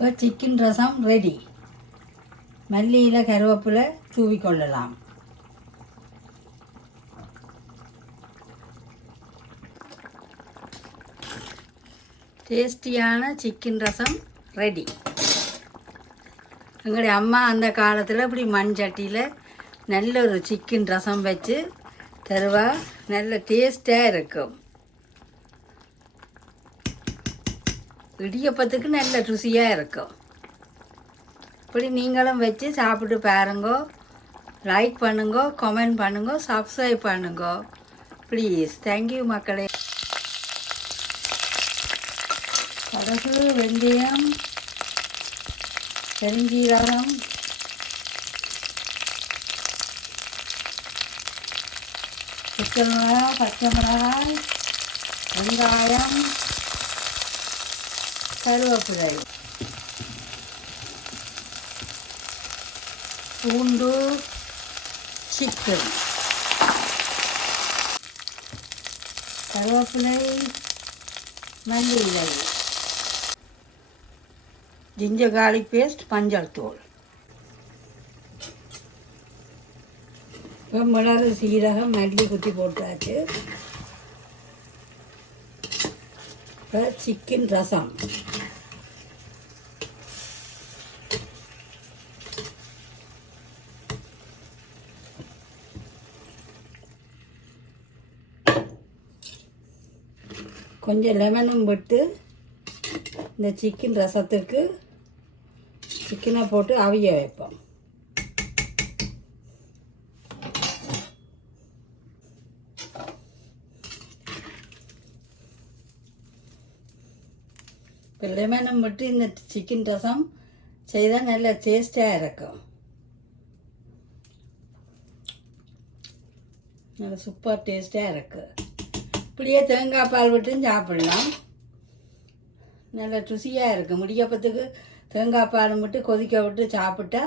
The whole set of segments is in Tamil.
இப்போ சிக்கன் ரசம் ரெடி மல்லியில் கருவேப்பிலை தூவிக்கொள்ளலாம். டேஸ்டியான சிக்கன் ரசம் ரெடி எங்களுடைய அம்மா அந்த காலத்தில் இப்படி மண் சட்டியில் நல்ல ஒரு சிக்கன் ரசம் வச்சு தருவா. நல்ல டேஸ்டாக இருக்கும். இடியப்பத்துக்கு நல்ல ருசியாக இருக்கும். இப்படி நீங்களும் வச்சு சாப்பிட்டு பாருங்கோ. லைக் பண்ணுங்கோ கமெண்ட் பண்ணுங்கோ சப்ஸ்கிரைப் பண்ணுங்கோ. ப்ளீஸ் தேங்க்யூ மக்களே. கடுகு வெந்தயம் பெருஞ்சீரகம். பச்சை மிளகாய் பச்சை மிளகாய் வெங்காயம். கருவேப்பிலை. பூண்டு சிக்கன் கருவேப்பிலை மல்லி இலை ஜிஞ்சர் கார்லிக் பேஸ்ட் மஞ்சள் தூள். இப்போ மிளகு சீரகம் மல்லி குத்தி போட்டாச்சு. இப்போ சிக்கன் ரசம். கொஞ்சம் லெமனும் விட்டு இந்த சிக்கன் ரசத்துக்கு சிக்கனை போட்டு அவிய வைப்போம். இப்போ விட்டு இந்த சிக்கன் ரசம் செய்தால் நல்ல டேஸ்டாக இருக்கும். நல்ல சூப்பர் டேஸ்டாக இருக்கு. இப்படியே தேங்காய் பால் விட்டும் சாப்பிடலாம். நல்ல ருசியாக இருக்கும் முடியப்பத்துக்கு தேங்காய் பால் விட்டு கொதிக்க விட்டு சாப்பிட்டா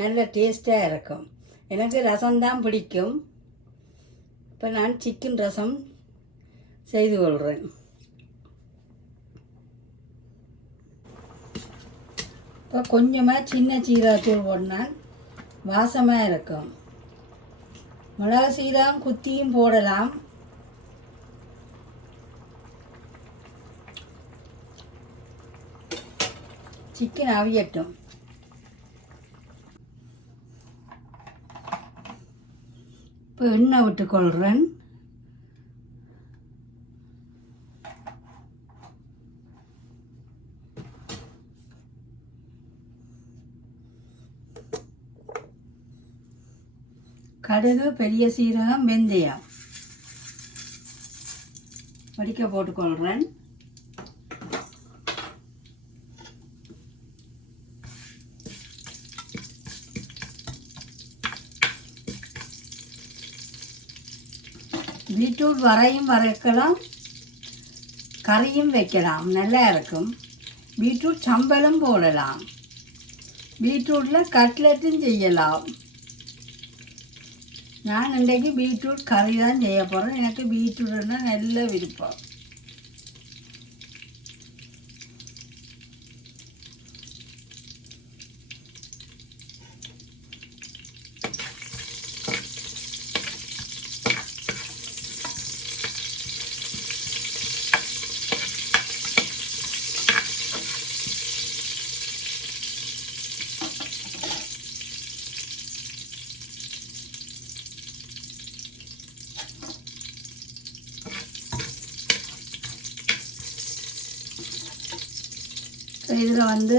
நல்ல டேஸ்டாக இருக்கும். எனக்கு ரசம்தான் பிடிக்கும். இப்போ நான் சிக்கன் ரசம் செய்து கொள்கிறேன் இப்போ கொஞ்சமாக சின்ன சீரகத்தூள் போடனால் வாசமாக இருக்கும். மிளகு சீரகம் குத்தியும் போடலாம். சிக்கன் அவியட்டும். இப்போ எண்ணெய் விட்டுக்கொள்கிறேன் கடுகு பெரிய சீரகம் வெந்தயம். வடிக்க போட்டுக்கொள்கிறேன் பீட்ரூட் வரையும் வரைக்கலாம் கறியும் வைக்கலாம். நல்லா இருக்கும். பீட்ரூட் சம்பலும் போடலாம். பீட்ரூட்டில் கட்லெட்டும் செய்யலாம். நான் இன்றைக்கு பீட்ரூட் கறி தான் செய்ய போகிறேன் எனக்கு பீட்ரூட்னால் நல்ல விருப்பம் இதில் வந்து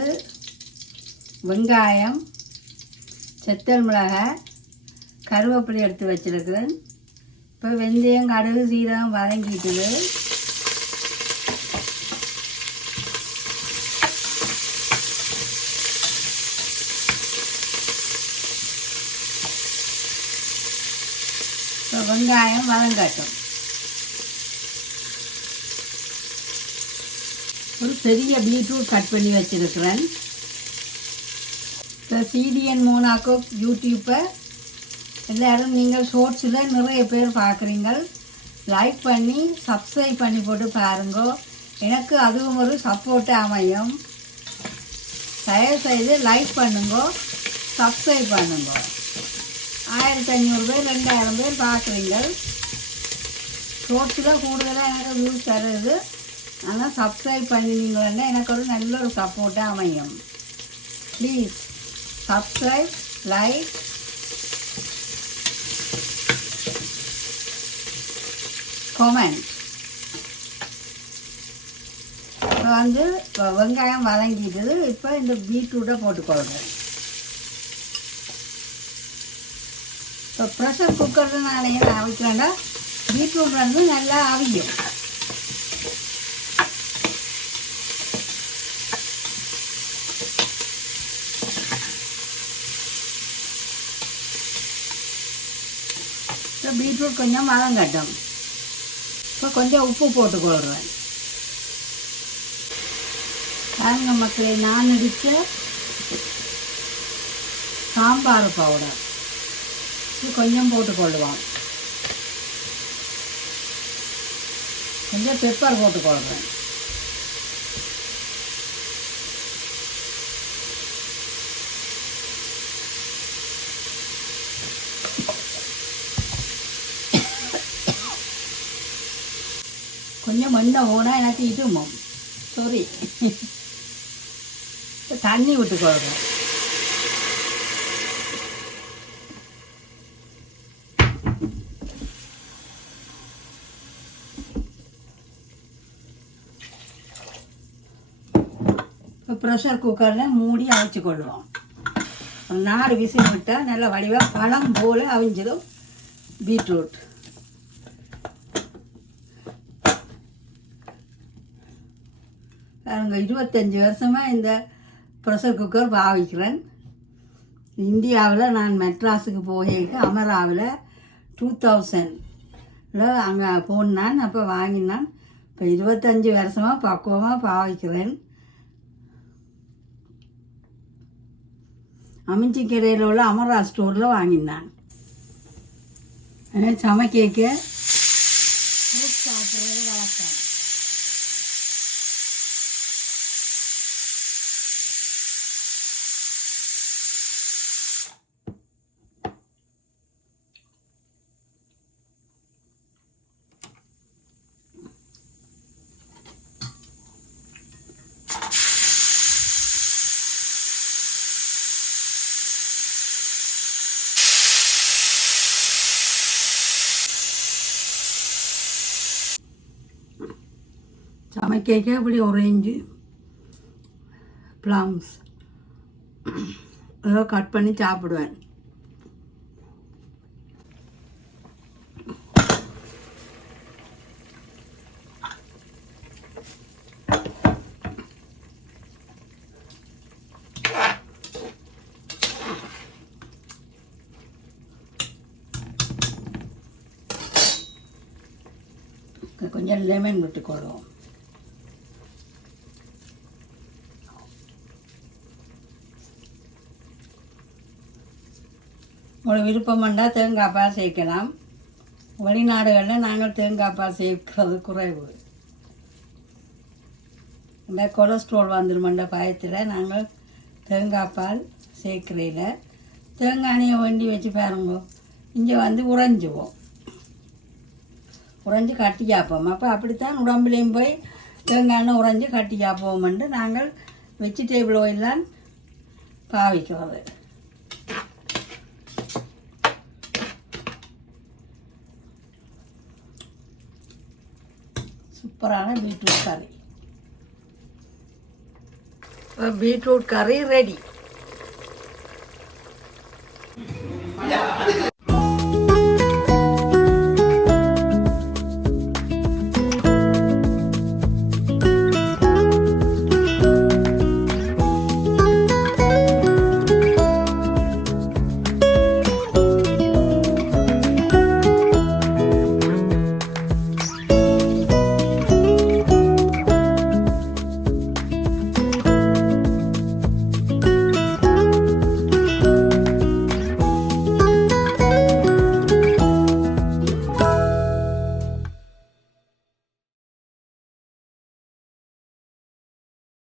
வெங்காயம் செத்தல் மிளகாய் கருவேப்பிலை எடுத்து வச்சுருக்கிறேன். இப்போ வெந்தயம் கடுகு சீரகம் வதங்கிட்டுது. இப்போ வெங்காயம் வதங்கட்டும். ஒரு பெரிய பீட்ரூட் கட் பண்ணி வச்சுருக்கிறேன். இப்போ சிடிஎன் மோனாக்கோ யூடியூப்பை எல்லோரும் நீங்கள் ஷோர்ட்ஸில் நிறைய பேர் பார்க்குறீங்க லைக் பண்ணி சப்ஸ்கிரைப் பண்ணி போட்டு பாருங்கோ. எனக்கு அதுவும் ஒரு சப்போர்ட்டாக அமையும். தயவுசெய்து லைக் பண்ணுங்க சப்ஸ்கிரைப் பண்ணுங்க. ஆயிரத்தி ஐநூறு பேர் ரெண்டாயிரம் பேர் பார்க்குறீங்க ஷோர்ட்ஸில் கூடுதலாக எனக்கு வியூஸ் தருது. ஆனால் சப்ஸ்கிரைப் பண்ணினீங்கன்னா எனக்கு ஒரு நல்ல ஒரு சப்போர்ட்டாக அமையும். ப்ளீஸ் சப்ஸ்கிரைப் லைக் கொமெண்ட் இப்போ வந்து வெங்காயம் வதங்கிட்டுது இப்போ இந்த பீட்ரூட்டை போட்டுக்கொள்கிறேன் இப்போ ப்ரெஷர் குக்கரில் நான் என்ன அவிக்கிறேன்டா பீட்ரூட் வந்து நல்லா அவியும். பீட்ரூட் கொஞ்சம் வதங்கட்டும் இப்போ கொஞ்சம் உப்பு போட்டுக்கொள்கிறேன். பாருங்க மக்களே நான் அடித்த சாம்பார் பவுடர் இது கொஞ்சம் போட்டுக்கொள்ளுவோம். கொஞ்சம் பெப்பர் போட்டுக்கொள்கிறேன். கொஞ்சம் மண்ணை போனால் எனக்கு இதுமோ சாரி தண்ணி விட்டுக்கொள்கிறேன் இப்போ ப்ரெஷர் குக்கரில் மூடி அவிச்சு கொள்வோம் நாலு விசில் விட்டால் நல்ல வடிவாக பழம் போல் அவிஞ்சிடும். பீட்ரூட். நாங்கள் இருபத்தஞ்சி வருஷமாக இந்த ப்ரெஷர் குக்கர் பாவிக்கிறேன். இந்தியாவில் நான் மெட்ராஸுக்கு போயிருக்கு அமராவில் டூ தௌசண்டில் அங்கே போனான் அப்போ வாங்கினான். இப்போ இருபத்தஞ்சி வருஷமாக பக்குவமாக பாவிக்கிறேன். அமைச்சிக்கரையில் உள்ள அமரா ஸ்டோரில் வாங்கினான். சமைக்க சமைக்க இப்படி ஒரேஞ்சு ப்ளம்ஸ் ஏதோ கட் பண்ணி சாப்பிடுவேன். கொஞ்சம் லெமன் விட்டுக்கொள்வோம். உங்களுக்கு விருப்பம் தேங்காய் பால் சேர்க்கலாம். வெளிநாடுகளில் நாங்கள் தேங்காய் பால் சேர்க்கிறது குறைவு. இந்த கொலஸ்ட்ரால் வந்துருமன்ற பயத்தில் நாங்கள் தேங்காய் பால் சேர்க்கறையில தேங்காய் வண்டி வச்சு பாருங்க. இங்கே வந்து உறைஞ்சுவோம். உறைஞ்சி கட்டி காப்போம். அப்போ அப்படித்தான் உடம்புலேயும் போய் தேங்காய் எண்ணெய் உறைஞ்சி கட்டி காப்போம்ன்ட்டு நாங்கள் வெஜிடேபிள் ஆயிலாம் பாவிக்கிறது. சூப்பரான பீட்ரூட் கறி. பீட்ரூட் கறி ரெடி